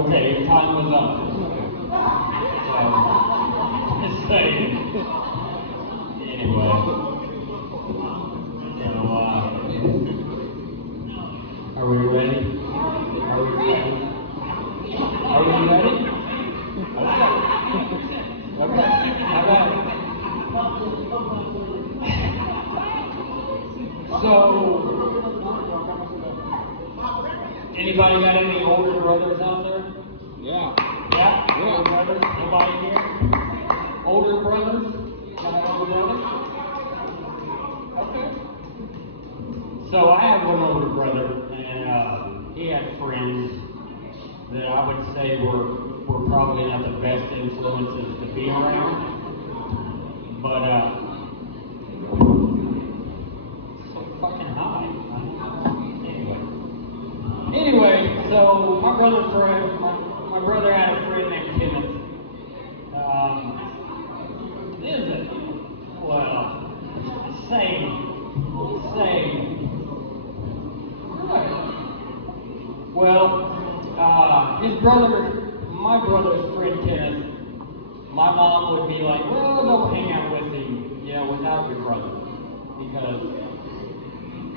Okay, your time was up. So, just saying. Anyway. So, are we ready? Are we ready? Are we ready? Okay. All right. So, anybody got any older brothers out there? Yeah. Yeah? Older brothers? Anybody here? Older brothers? Got older brothers? Okay. So I have one older brother, and he had friends that I would say were probably not the best influences to be around. But so fucking high. Anyway, so my brother had a friend named Kenneth. Same. Well, my brother's friend Kenneth, my mom would be like, well, don't hang out with him, without your brother, because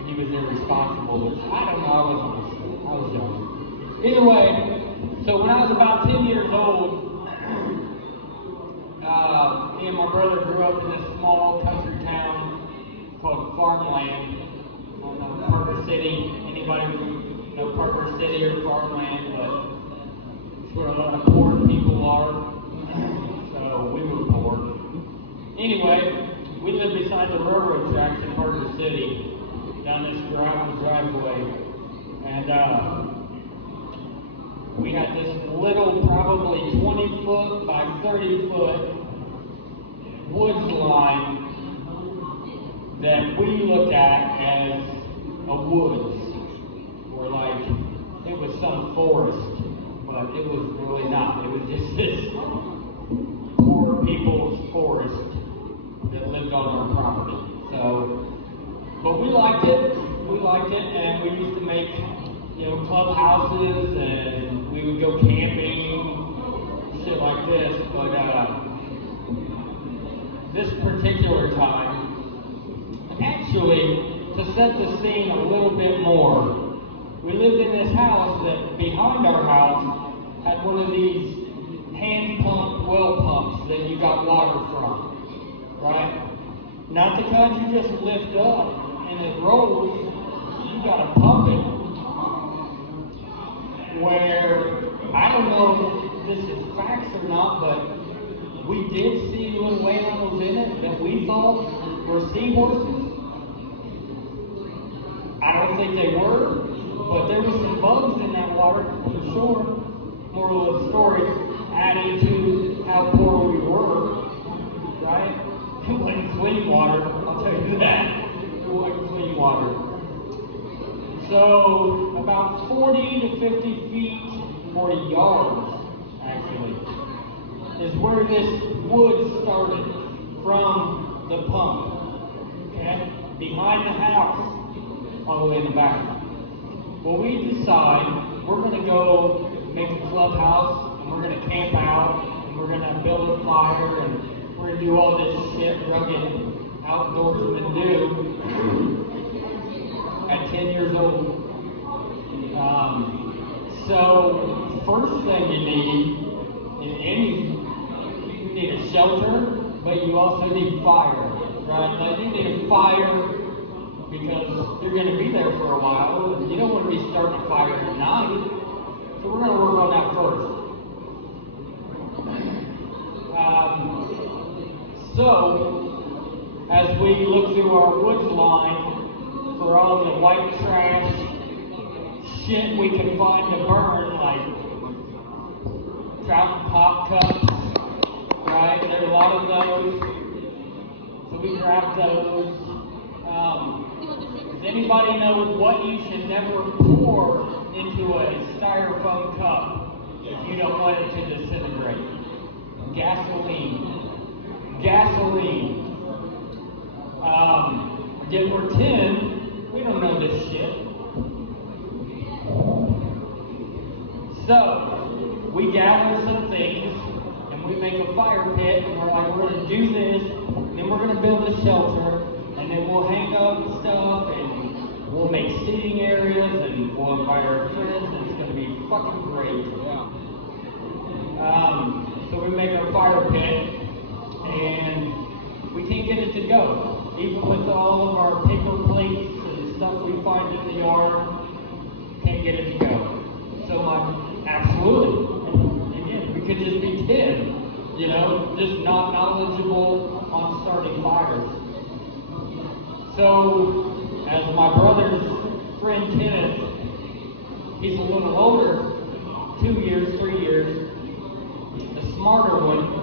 he was irresponsible, which I don't know, I was young. Either way, so when I was about 10 years old, me and my brother grew up in this small country town called Farmland, on Parker City. Anybody know Parker City or Farmland? But it's where a lot of poor people are. So we were poor. Anyway, we lived beside the railroad tracks in Parker City, down this gravel driveway, and we had this little, probably 20-foot by 30-foot woods line that we looked at as a woods, or like it was some forest, but it was really not. It was just this poor people's forest that lived on our property. So, but we liked it, and we used to make, clubhouses, and we would go camping, shit like this, but this particular time, actually, to set the scene a little bit more, we lived in this house that behind our house had one of these hand-pumped well pumps that you got water from, right? Not the kind you just lift up and it rolls, you gotta pump it. Where, I don't know if this is facts or not, but we did see little animals in it that we thought were seahorses. I don't think they were, but there was some bugs in that water, for sure. Moral of the story, adding to how poor we were, right? It wasn't clean water, I'll tell you that. It wasn't clean water. So, about 40 to 50 feet, 40 yards, actually, is where this wood started from the pump, okay? Behind the house, all the way in the back. Well, we decide we're going to go make a clubhouse, and we're going to camp out, and we're going to build a fire, and we're going to do all this shit rugged outdoorsmen do at 10 years old. So, first thing you need you need a shelter, but you also need fire, right? Like you need a fire because you're going to be there for a while, and you don't want to be starting a fire at night. So we're going to work on that first. So, as we look through our woods line for all the white trash shit we can find to burn, like trout and pop cups, right? There are a lot of those. So we grabbed those. Does anybody know what you should never pour into a styrofoam cup if you don't want it to disintegrate? Gasoline. Again, we're 10. We don't know this shit. So, we gather some things, and we make a fire pit, and we're like, we're going to do this, and then we're going to build a shelter, and then we'll hang up stuff, and we'll make seating areas, and we'll invite our friends, and it's going to be fucking great. So we make our fire pit, and we can't get it to go. Even with all of our paper plates and stuff we find in the yard, can't get it to go. So absolutely. Again, we could just be 10, just not knowledgeable on starting fires. So, as my brother's friend Kenneth, he's a little older, 2 years, 3 years, the smarter one,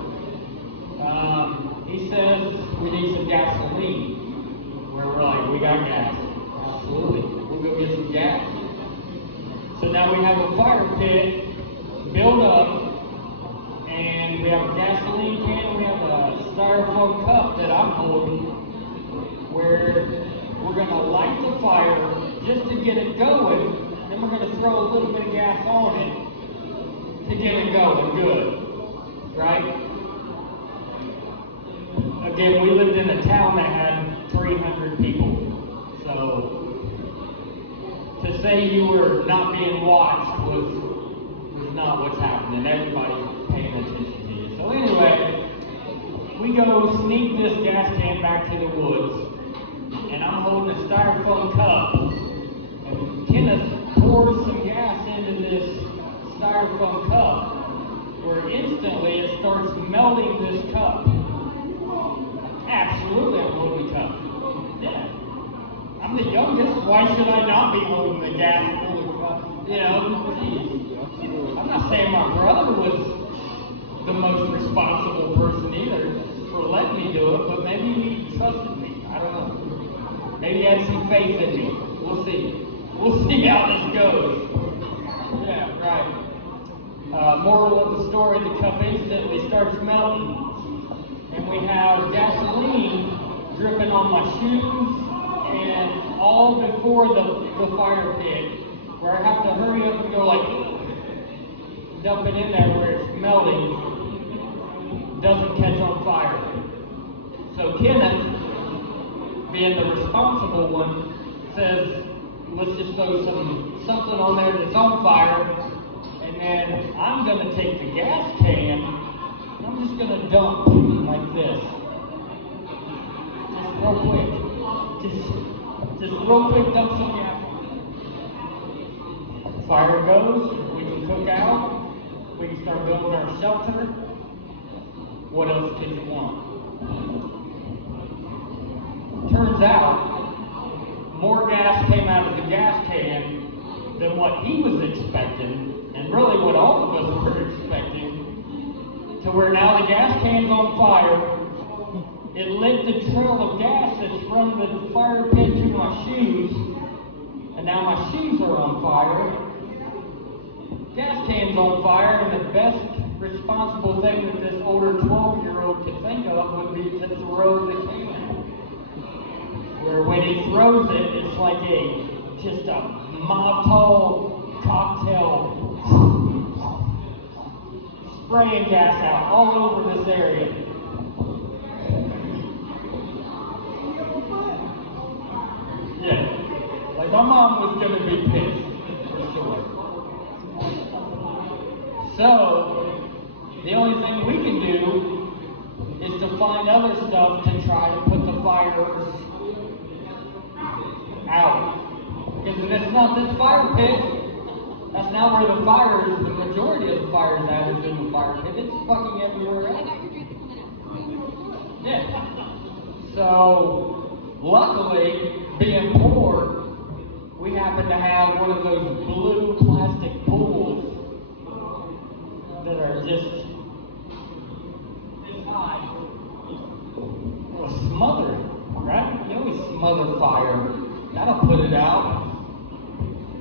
he says we need some gasoline. Where we're like, we got gas. Absolutely. We'll go get some gas. So now we have a fire pit built up, and we have a gasoline can, we have a styrofoam cup that I'm holding, where we're going to light the fire just to get it going, then we're going to throw a little bit of gas on it to get it going good, right? Again, we lived in a town that had 300 people, so to say you were not being watched was not what's happening. Everybody's paying attention to you. So anyway, we go sneak this gas can back to the woods, and I'm holding a styrofoam cup, and Kenneth pours some gas into this styrofoam cup, where instantly it starts melting this cup. Absolutely, I'm holding the cup. Yeah. I'm the youngest. Why should I not be holding the gas full of cup? Geez. I'm not saying my brother was the most responsible person either for letting me do it, but maybe he trusted me. I don't know. Maybe he had some faith in me. We'll see. We'll see how this goes. Yeah, right. Moral of the story, the cup instantly starts melting. And we have gasoline dripping on my shoes, and all before the fire pit, where I have to hurry up and go like, dump it in there where it's melting, doesn't catch on fire. So Kenneth, being the responsible one, says, let's just throw something on there that's on fire, and then I'm going to take the gas can, and I'm just going to dump like this. Just real quick. Just real quick, dump some gas. Fire goes, we can cook out, we can start building our shelter. What else did you want? Turns out, more gas came out of the gas can than what he was expecting, and really what all of us were expecting. To where now the gas can's on fire, it lit the trail of gas that's from the fire pit to my shoes, and now my shoes are on fire. Gas can's on fire, and the best responsible thing that this older 12-year-old could think of would be to throw the can. Where when he throws it, it's like just a Molotov cocktail spraying gas out all over this area. Yeah. Like my mom was going to be pissed, for sure. So, the only thing we can do is to find other stuff to try to put the fires out. Because if it's not this fire pit, that's not where the fire is. The majority of the fire is out is in the fire pit. It's fucking everywhere else. Yeah. So, luckily, being poor, we happen to have one of those blue plastic pools that are just this high. It'll smother it, right? You always smother fire. That'll put it out.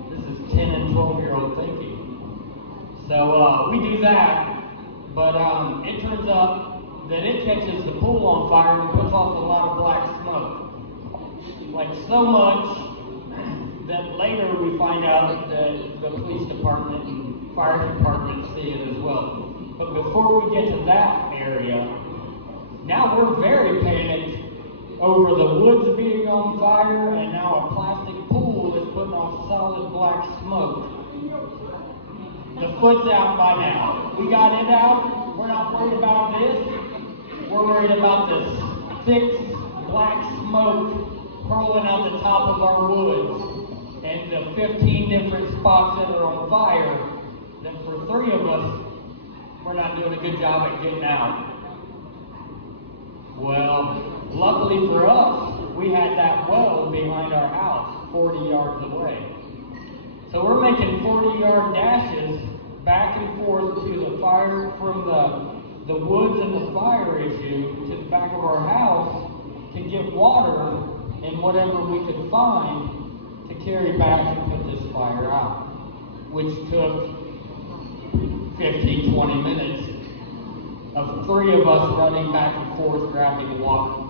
This is 10 and 12-year-old thinking. So we do that, but it turns out that it catches the pool on fire and puts off a lot of black smoke. Like so much that later we find find out that the police department and fire department see it as well. But before we get to that area, now we're very panicked over the woods being on fire, and now a plastic pool is putting off solid black smoke. The foot's out by now. We got it out. We're not worried about this. We're worried about this thick black smoke curling out the top of our woods and the 15 different spots that are on fire. Then for 3 of us, we're not doing a good job at getting out. Well, luckily for us, we had that well behind our house, 40 yards away. So we're making 40-yard dashes back and forth to the fire, from the woods and the fire issue to the back of our house to get water and whatever we could find to carry back and put this fire out, which took 15, 20 minutes of 3 of us running back and forth grabbing water.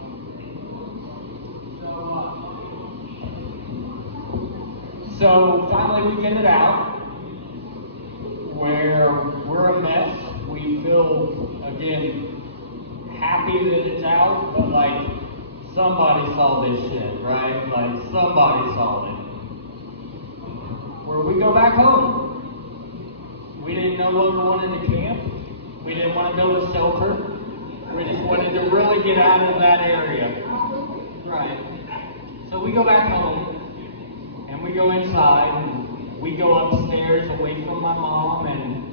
So finally we get it out, where we're a mess. We feel, again, happy that it's out, but like somebody saw this shit, right? Like somebody saw it. Where we go back home. We didn't no longer want to camp. We didn't want to build a shelter. We just wanted to really get out of that area. Right. So we go back home. And we go inside, and we go upstairs away from my mom and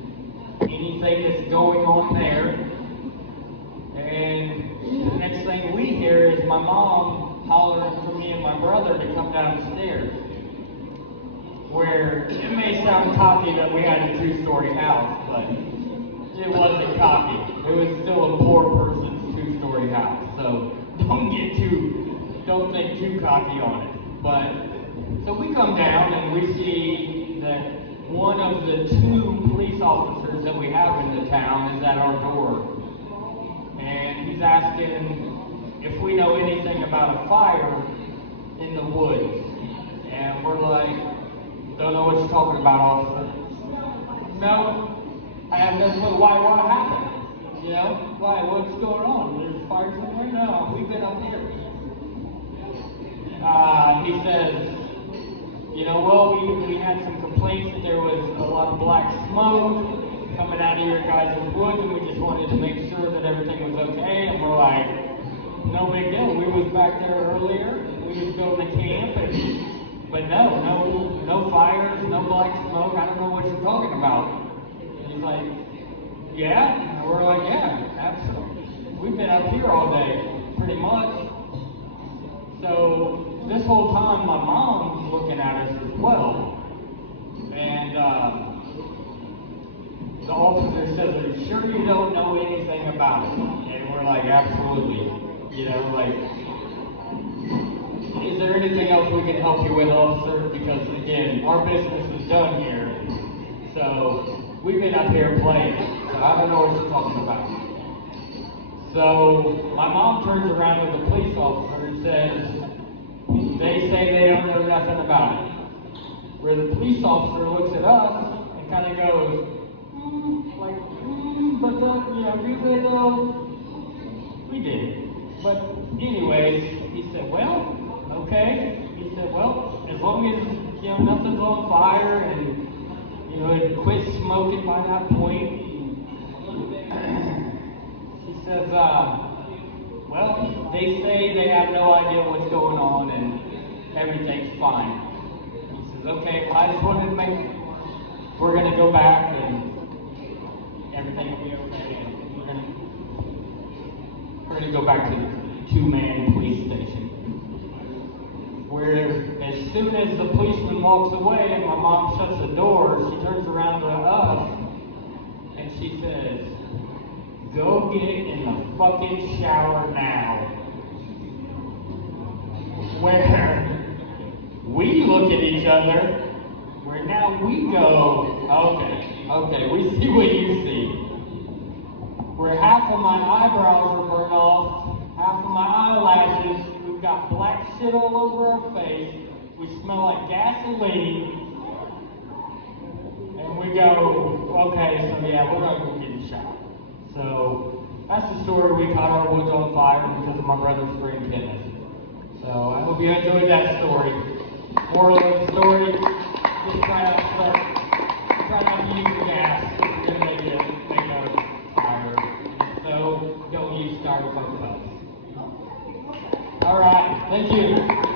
anything that's going on there. And the next thing we hear is my mom hollering for me and my brother to come downstairs. Where it may sound cocky that we had a 2-story house, but it wasn't cocky. It was still a poor person's 2-story house. So don't think too cocky on it. But so we come down and we see that one of the 2 police officers that we have in the town is at our door. And he's asking if we know anything about a fire in the woods. And we're like, don't know what you're talking about, officer. No, I have no clue. Why, what happened? You know, why, what's going on? There's fires somewhere? No, we've been up here. He says, you know, well, we had some complaints that there was a lot of black smoke coming out of your guys' woods, and we just wanted to make sure that everything was okay. And we're like, no big deal. We was back there earlier. We was building a camp, but no fires, no black smoke. I don't know what you're talking about. And he's like, yeah? And we're like, yeah, absolutely. We've been up here all day, pretty much. So this whole time, my mom's looking at us as well. And the officer says, are you sure you don't know anything about it? And we're like, absolutely. You know, like, is there anything else we can help you with, officer? Because, again, our business is done here. So we've been up here playing. So I don't know what you're talking about. So my mom turns around to the police officer and says, they say they don't know nothing about it. Where the police officer looks at us and kind of goes, but you know, do they know? We did. But anyways, he said, well, okay. He said, well, as long as, you know, nothing's on fire and, you know, it quit smoking by that point. He says, well, they say they have no idea what's going on and everything's fine. He says, okay, I just wanted to make, we're going to go back and everything will be okay. And we're going to go back to the 2-man police station. Where as soon as the policeman walks away and my mom shuts the door, she turns around to us and she says, go get in the fucking shower now. Where we look at each other, where now we go, okay, we see what you see. Where half of my eyebrows are burned off, half of my eyelashes, we've got black shit all over our face, we smell like gasoline, Okay, so yeah, we're gonna go get in the shower. So that's the story. We caught our woods on fire because of my brother's friend Kenneth. So I hope you enjoyed that story. Moral of the story: just try not to use the gas if you're gonna make a fire. So don't use styrofoam cups. All right, thank you.